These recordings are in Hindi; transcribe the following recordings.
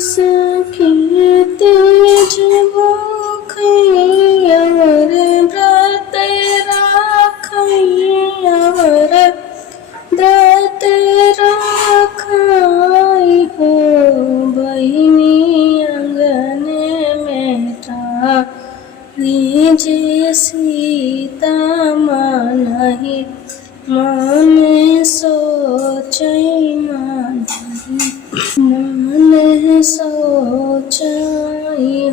सखी तेज भूखैयर व्रत राखैयर व्रत राखाई हो बहिनी अंगन में लीजे सीता मानहि मन सोचै मन सोचै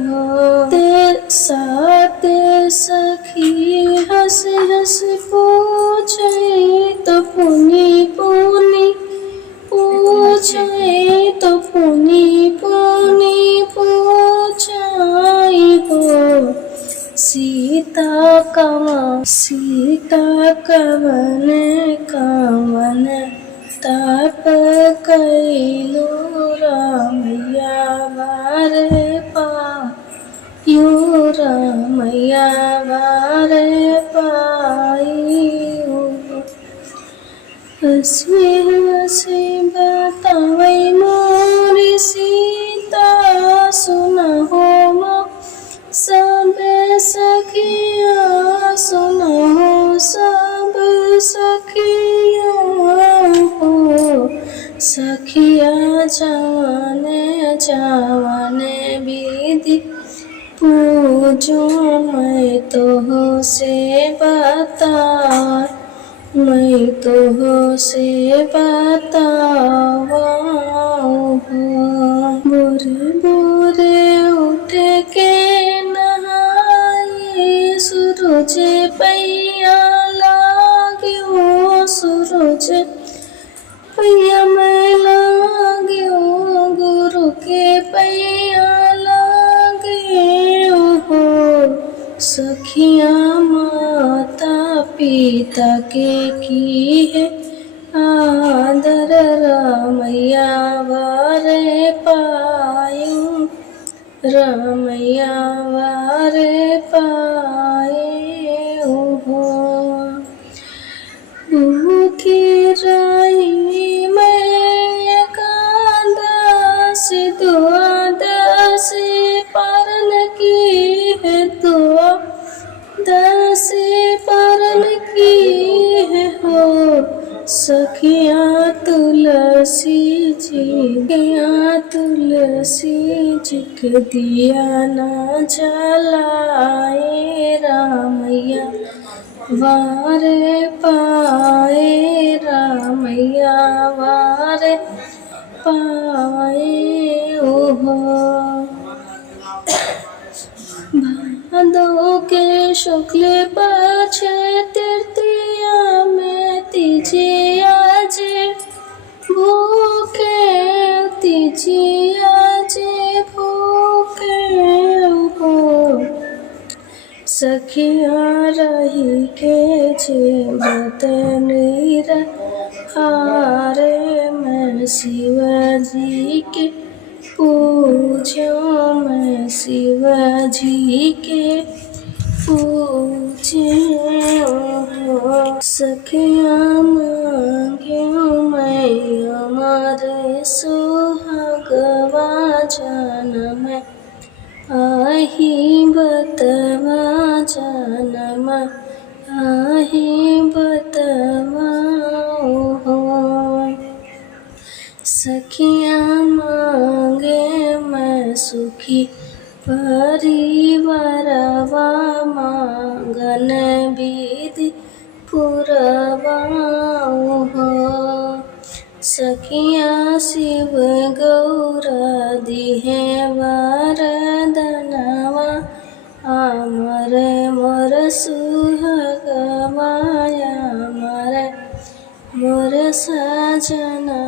हो ते साते सखी हंस हंस पूछै तो पुनि पुनि पूछै तो पुनि पुनि पूछै हो सीता कवन कवन ताप कैलु रामैया बारे पायु रामैया बारे पायु हंसी हंसी बतावै मोरी सीता सुनहो सब सखिया सुनहो सब सखिया हो सखिया जवाने जवाने विधि पूजो मैं तो से बताऊँ बोरे बोरे उठ के नहाए सूरज पैया लाग्यो सूरज पैया में लाग्यो गुरु के पैया लाग्यो हो सखिया माता पिता के की है आदर रामैया बारे पायु रामैया बारे पायु हो भूखी रही मैं एकादशी द्वादशी पारण की है द्वादशी पारण की है हो सखिया तुलसी जी के दिया ना जलाए रामैया वारे पाए रामैया वारे पाए ओहो भादो के शुक्ल पक्ष तृतीया में तीजिया जे भूखे तीजिया जे भूखे हो सखिया रही के जे बतनीर हारे मैं शिवजी के पूजो मैं शिवजी के पूजो सखिया मांग्यो मैं अमर सुहागवा जन्म आही बतवा जन्म आही बतवा हो सखिया मांगे मैं सुखी परिवारवा मांगन विधि पुरवा हो सखिया शिव गौरा दिहे वरदनवा अमर मोर सुहागवा अमर मोर सजना।